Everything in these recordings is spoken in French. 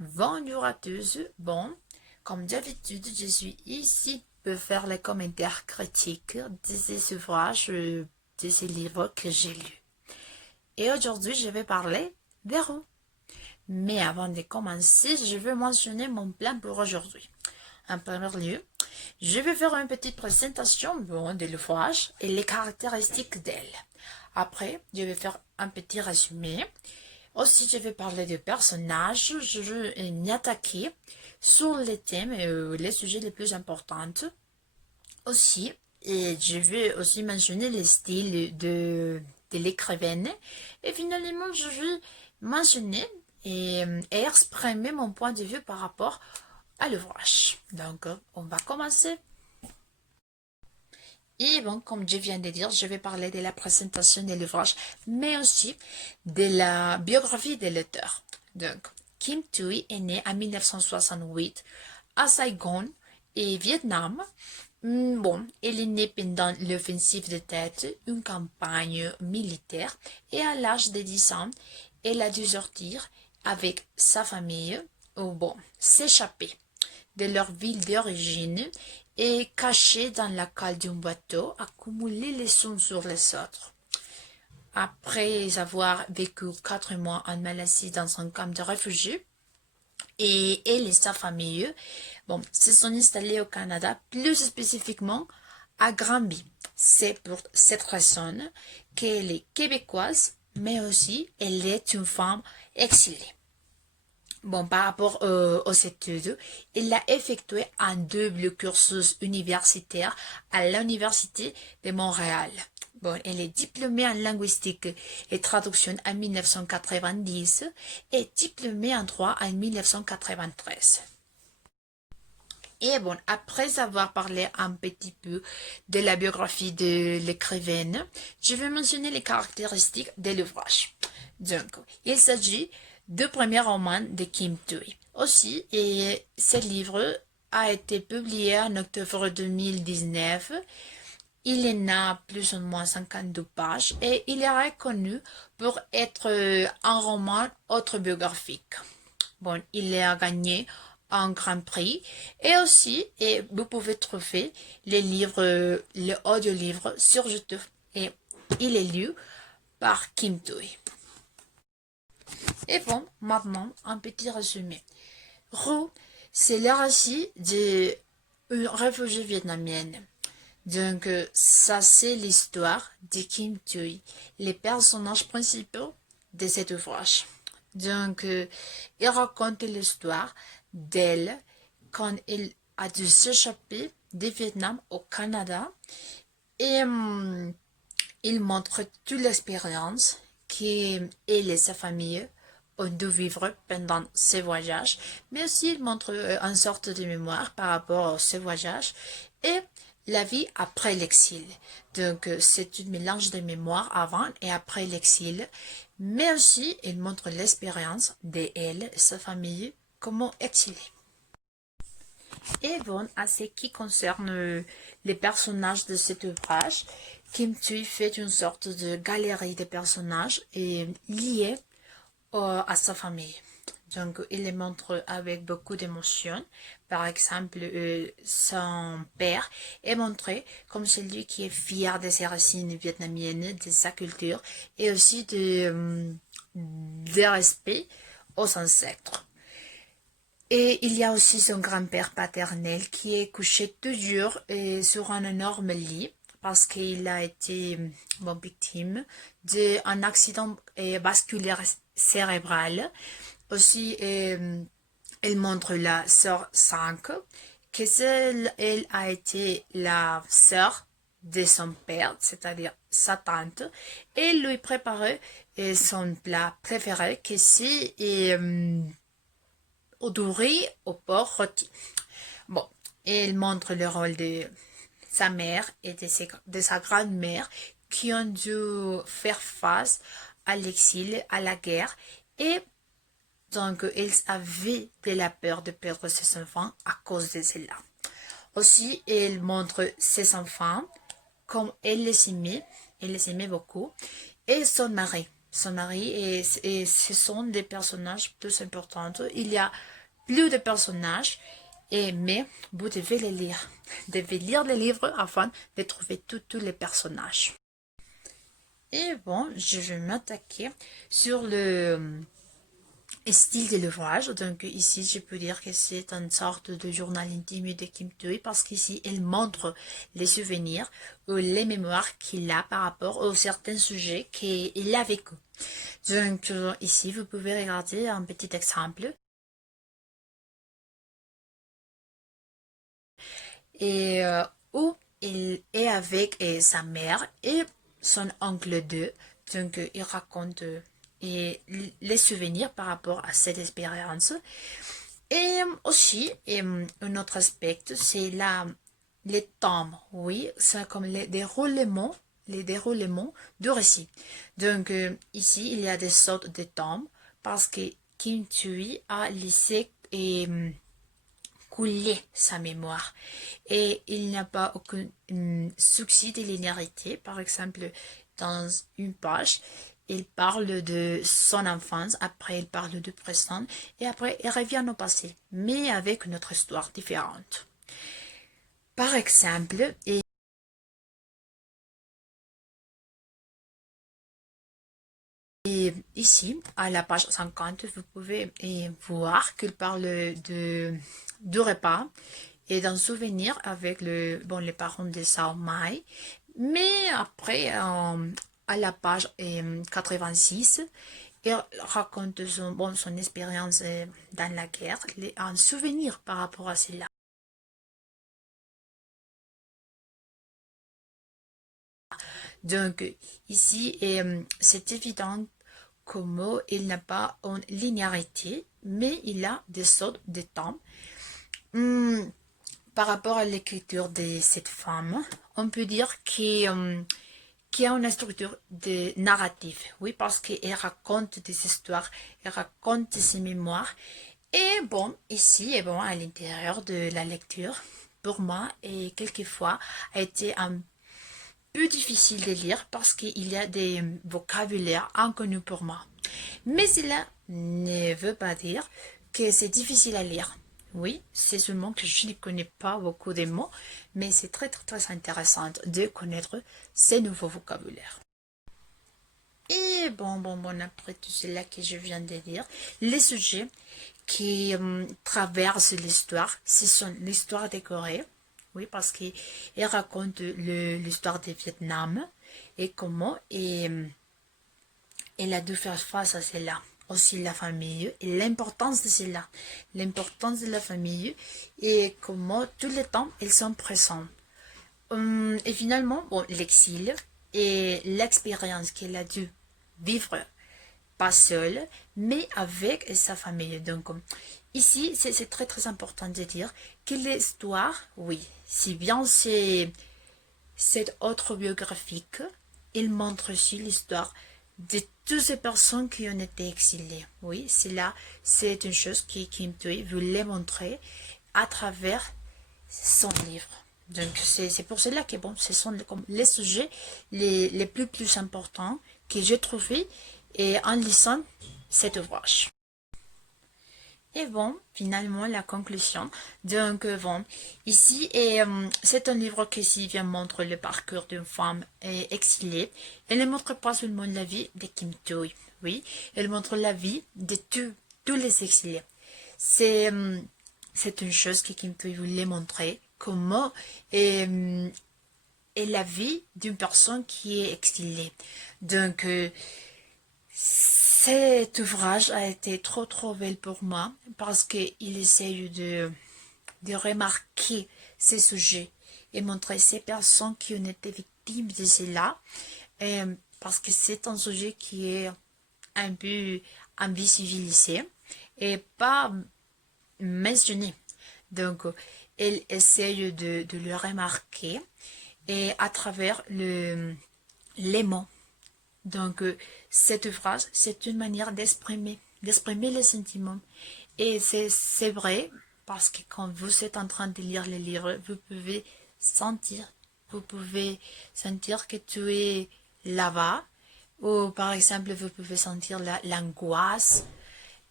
Bonjour à tous. Bon, comme d'habitude, je suis ici pour faire les commentaires critiques de ces ouvrages, de ces livres que j'ai lus. Et aujourd'hui, je vais parler des roues. Mais avant de commencer, je veux mentionner mon plan pour aujourd'hui. En premier lieu, je vais faire une petite présentation de l'ouvrage et les caractéristiques d'elle. Après, je vais faire un petit résumé. Aussi, je vais parler de personnages, je veux m'y attaquer sur les thèmes et les sujets les plus importants. Aussi, et je vais aussi mentionner les styles de l'écrivaine. Et finalement, je vais mentionner et exprimer mon point de vue par rapport à l'ouvrage. Donc, on va commencer. Et bon, comme je viens de dire, je vais parler de la présentation de l'ouvrage, mais aussi de la biographie de l'auteur. Donc, Kim Thuy est né en 1968 à Saigon et Vietnam. Bon, elle est née pendant l'offensive de tête, une campagne militaire, et à l'âge de 10 ans, elle a dû sortir avec sa famille, ou bon, s'échapper de leur ville d'origine et cachés dans la cale d'un bateau, accumuler les uns sur les autres. Après avoir vécu 4 mois en Malaisie dans un camp de réfugiés, et elle et sa famille, bon, se sont installés au Canada, plus spécifiquement à Granby. C'est pour cette raison qu'elle est québécoise, mais aussi elle est une femme exilée. Bon, par rapport aux études, il a effectué un double cursus universitaire à l'Université de Montréal. Bon, elle est diplômée en linguistique et traduction en 1990 et diplômée en droit en 1993. Et bon, après avoir parlé un petit peu de la biographie de l'écrivaine, je vais mentionner les caractéristiques de l'ouvrage. Donc, il s'agit du premier roman de Kim Thuy. Aussi, et ce livre a été publié en octobre 2019. Il en a plus ou moins 52 pages et il est reconnu pour être un roman autobiographique. Bon, il a gagné un grand prix et aussi et vous pouvez trouver les livres, le audio-livre sur YouTube et il est lu par Kim Thuy. Et bon, maintenant, un petit résumé. Ru, c'est le récit d'une réfugiée vietnamienne. Donc, ça, c'est l'histoire de Kim Thuy, les personnages principaux de cet ouvrage. Donc, il raconte l'histoire d'elle quand elle a dû s'échapper du Vietnam au Canada et il montre toute l'expérience qu'elle et sa famille ont dû vivre pendant ces voyages, mais aussi il montre une sorte de mémoire par rapport à ces voyages et la vie après l'exil. Donc, c'est un mélange de mémoire avant et après l'exil, mais aussi il montre l'expérience d'elle et sa famille comme exilés. Et bon, à ce qui concerne les personnages de cet ouvrage, Kim Thuy fait une sorte de galerie de personnages liés à sa famille. Donc, il les montre avec beaucoup d'émotion. Par exemple, son père est montré comme celui qui est fier de ses racines vietnamiennes, de sa culture et aussi de respect aux ancêtres. Et il y a aussi son grand-père paternel qui est couché toujours sur un énorme lit parce qu'il a été victime d'un accident vasculaire cérébral. Aussi, elle montre la sœur 5, que elle a été la sœur de son père, c'est-à-dire sa tante, et lui préparait son plat préféré, que c'est au riz au porc rôti. Bon, elle montre le rôle de sa mère et de sa grand-mère qui ont dû faire face à l'exil, à la guerre, et donc ils avaient de la peur de perdre ses enfants à cause de cela. Aussi, elle montre ses enfants comme elle les aimait beaucoup, et son mari. son mari, et ce sont des personnages plus importants. Il y a plus de personnages, mais vous devez les lire. Vous devez lire les livres afin de trouver tous les personnages. Et bon, je vais m'attaquer sur le style de l'ouvrage. Donc ici, je peux dire que c'est une sorte de journal intime de Kim Thuy parce qu'ici, elle montre les souvenirs ou les mémoires qu'il a par rapport aux certains sujets qu'il a vécu. Donc ici, vous pouvez regarder un petit exemple. Et où il est avec sa mère et son oncle d'eux. Donc il raconte et les souvenirs par rapport à cette expérience. Et aussi, un autre aspect, c'est les tomes. Oui, c'est comme les déroulements du récit. Donc ici, il y a des sortes de tomes parce que Kim Thuy a laissé et couler sa mémoire. Et il n'y a pas aucun souci de linéarité. Par exemple, dans une page, il parle de son enfance, après il parle de présent, et après il revient au passé, mais avec une autre histoire différente. Par exemple, et ici, à la page 50, vous pouvez voir qu'il parle du repas et d'un souvenir avec les parents de Sao Mai. Mais après, à la page 86, il raconte son expérience dans la guerre, un souvenir par rapport à cela. Donc, ici, c'est évident comment il n'a pas une linéarité, mais il a des sortes de temps. Par rapport à l'écriture de cette femme, on peut dire qu'il y a une structure de narrative, oui, parce qu'elle raconte des histoires, elle raconte ses mémoires. Et bon, ici, et bon, à l'intérieur de la lecture, pour moi, et quelquefois, a été un peu difficile de lire parce qu'il y a des vocabulaires inconnus pour moi. Mais cela ne veut pas dire que c'est difficile à lire. Oui, c'est seulement que je ne connais pas beaucoup de mots, mais c'est très très très intéressant de connaître ces nouveaux vocabulaires. Et bon, après tout cela que je viens de dire, les sujets qui traversent l'histoire, ce sont l'histoire des Corées, oui, parce qu'il raconte l'histoire du Vietnam et comment elle a dû faire face à cela. Aussi la famille et l'importance de cela, l'importance de la famille et comment tout le temps ils sont présents. Et finalement, bon, l'exil et l'expérience qu'elle a dû vivre, pas seule, mais avec sa famille. Donc, ici, c'est très très important de dire que l'histoire, oui, si bien c'est autobiographique, il montre aussi l'histoire de toutes ces personnes qui ont été exilées. Oui, c'est une chose qui Kim Thuy voulait montrer à travers son livre. Donc c'est pour cela que bon, ce sont comme les sujets les plus importants que j'ai trouvés et en lisant cet ouvrage. Et bon, finalement, la conclusion. Donc, bon, ici, c'est un livre qui vient montrer le parcours d'une femme exilée. Elle ne montre pas seulement la vie de Kim Thuy, oui, elle montre la vie de tous les exilés. C'est une chose que Kim Thuy voulait montrer, comment est la vie d'une personne qui est exilée. Donc, cet ouvrage a été trop belle pour moi parce qu'il essaye de remarquer ces sujets et montrer ces personnes qui ont été victimes de cela. Et parce que c'est un sujet qui est un peu invisibilisé et pas mentionné. Donc, elle essaye de le remarquer et à travers les mots. Donc, cette phrase, c'est une manière d'exprimer les sentiments. Et c'est vrai, parce que quand vous êtes en train de lire les livres, vous pouvez sentir que tu es là-bas, ou par exemple, vous pouvez sentir l'angoisse.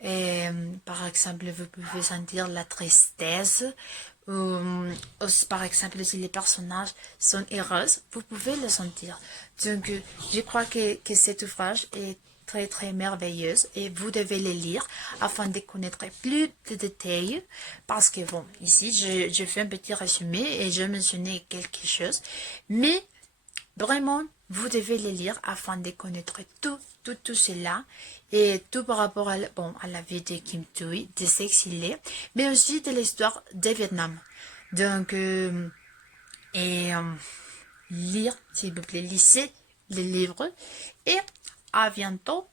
Et, par exemple, vous pouvez sentir la tristesse. Aussi, par exemple, si les personnages sont heureux, vous pouvez le sentir. Donc, je crois que cet ouvrage est très très merveilleuse et vous devez le lire afin de connaître plus de détails parce que bon, ici je fais un petit résumé et je mentionnais quelque chose, mais vraiment, vous devez les lire afin de connaître tout cela et tout par rapport à, bon, à la vie de Kim Tui, de s'exiler, mais aussi de l'histoire de Vietnam. Donc, et lire, s'il vous plaît, lisez les livres et à bientôt.